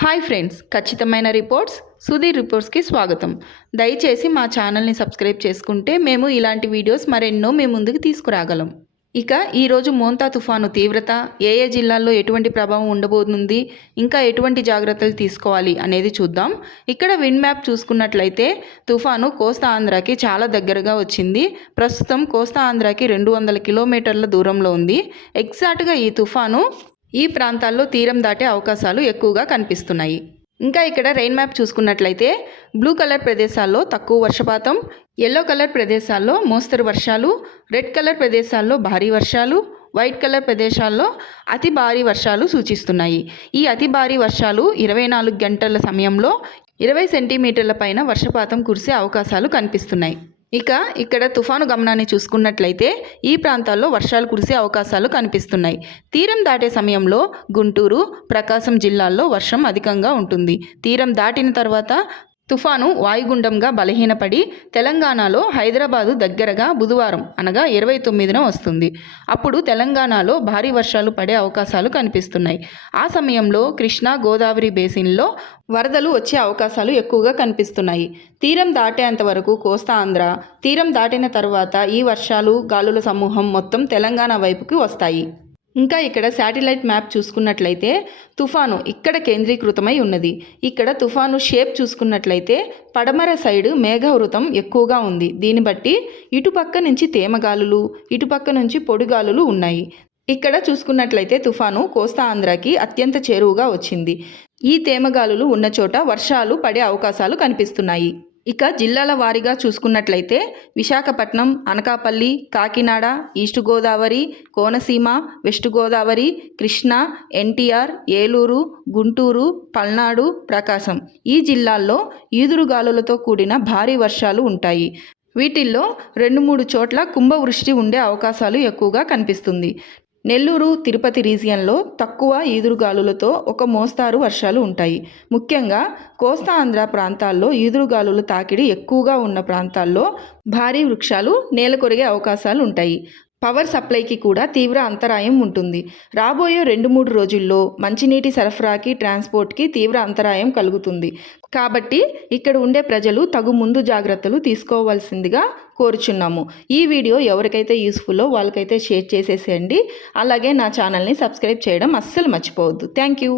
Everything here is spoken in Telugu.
హాయ్ ఫ్రెండ్స్, ఖచ్చితమైన రిపోర్ట్స్ సుధీర్ రిపోర్ట్స్కి స్వాగతం. దయచేసి మా ఛానల్ని సబ్స్క్రైబ్ చేసుకుంటే మేము ఇలాంటి వీడియోస్ మరెన్నో మీ ముందుకు తీసుకురాగలం. ఇక ఈరోజు మోంతా తుఫాను తీవ్రత, ఏ ఏ జిల్లాల్లో ఎటువంటి ప్రభావం ఉండబోతుంది, ఇంకా ఎటువంటి జాగ్రత్తలు తీసుకోవాలి అనేది చూద్దాం. ఇక్కడ విండ్ మ్యాప్ చూసుకున్నట్లయితే తుఫాను కోస్తా ఆంధ్రాకి చాలా దగ్గరగా వచ్చింది. ప్రస్తుతం కోస్తా ఆంధ్రాకి 200 కిలోమీటర్ల దూరంలో ఉంది. ఎగ్జాక్ట్గా ఈ తుఫాను ఈ ప్రాంతాల్లో తీరం దాటే అవకాశాలు ఎక్కువగా కనిపిస్తున్నాయి. ఇంకా ఇక్కడ రెయిన్ మ్యాప్ చూసుకున్నట్లయితే బ్లూ కలర్ ప్రదేశాల్లో తక్కువ వర్షపాతం, ఎల్లో కలర్ ప్రదేశాల్లో మోస్తరు వర్షాలు, రెడ్ కలర్ ప్రదేశాల్లో భారీ వర్షాలు, వైట్ కలర్ ప్రదేశాల్లో అతి భారీ వర్షాలు సూచిస్తున్నాయి. ఈ అతి భారీ వర్షాలు 24 గంటల సమయంలో 20 సెంటీమీటర్ల పైన వర్షపాతం కురిసే అవకాశాలు కనిపిస్తున్నాయి. ఇక ఇక్కడ తుఫాను గమనాన్ని చూసుకున్నట్లయితే ఈ ప్రాంతాల్లో వర్షాలు కురిసే అవకాశాలు కనిపిస్తున్నాయి. తీరం దాటే సమయంలో గుంటూరు, ప్రకాశం జిల్లాల్లో వర్షం అధికంగా ఉంటుంది. తీరం దాటిన తర్వాత తుఫాను వాయుగుండంగా బలహీనపడి తెలంగాణలో హైదరాబాదు దగ్గరగా బుధవారం అనగా 29న వస్తుంది. అప్పుడు తెలంగాణలో భారీ వర్షాలు పడే అవకాశాలు కనిపిస్తున్నాయి. ఆ సమయంలో కృష్ణా, గోదావరి బేసిన్లో వరదలు వచ్చే అవకాశాలు ఎక్కువగా కనిపిస్తున్నాయి. తీరం దాటేంత వరకు కోస్తా ఆంధ్ర, తీరం దాటిన తర్వాత ఈ వర్షాలు, గాలుల సమూహం మొత్తం తెలంగాణ వైపుకి వస్తాయి. ఇంకా ఇక్కడ శాటిలైట్ మ్యాప్ చూసుకున్నట్లయితే తుఫాను ఇక్కడ కేంద్రీకృతమై ఉన్నది. ఇక్కడ తుఫాను షేప్ చూసుకున్నట్లయితే పడమర సైడ్ మేఘావృతం ఎక్కువగా ఉంది. దీన్ని బట్టి ఇటుపక్క నుంచి తేమగాలులు, ఇటుపక్క నుంచి పొడిగాలులు ఉన్నాయి. ఇక్కడ చూసుకున్నట్లయితే తుఫాను కోస్తా ఆంధ్రాకి అత్యంత చేరువుగా వచ్చింది. ఈ తేమగాలులు ఉన్న చోట వర్షాలు పడే అవకాశాలు కనిపిస్తున్నాయి. ఇక జిల్లాల వారీగా చూసుకున్నట్లయితే విశాఖపట్నం, అనకాపల్లి, కాకినాడ, ఈస్ట్ గోదావరి, కోనసీమ, వెస్ట్ గోదావరి, కృష్ణా, ఎన్టీఆర్, ఏలూరు, గుంటూరు, పల్నాడు, ప్రకాశం ఈ జిల్లాల్లో ఈదురుగాలులతో కూడిన భారీ వర్షాలు ఉంటాయి. వీటిల్లో 2-3 చోట్ల కుంభవృష్టి ఉండే అవకాశాలు ఎక్కువగా కనిపిస్తుంది. నెల్లూరు, తిరుపతి రీజియన్లో తక్కువ ఈదురుగాలులతో ఒక మోస్తారు వర్షాలు ఉంటాయి. ముఖ్యంగా కోస్తా ఆంధ్ర ప్రాంతాల్లో ఈదురుగాలుల తాకిడి ఎక్కువగా ఉన్న ప్రాంతాల్లో భారీ వృక్షాలు నేలకొరిగే అవకాశాలు ఉంటాయి. పవర్ సప్లైకి కూడా తీవ్ర అంతరాయం ఉంటుంది. రాబోయే 2-3 రోజుల్లో మంచినీటి సరఫరాకి, ట్రాన్స్పోర్ట్కి తీవ్ర అంతరాయం కలుగుతుంది. కాబట్టి ఇక్కడ ఉండే ప్రజలు తగు ముందు జాగ్రత్తలు తీసుకోవాల్సిందిగా కోరుచున్నాము. ఈ వీడియో ఎవరికైతే యూస్ఫుల్లో వాళ్ళకైతే షేర్ చేసేసేయండి. అలాగే నా ఛానల్ని సబ్స్క్రైబ్ చేయడం అస్సలు మర్చిపోవద్దు. Thank you.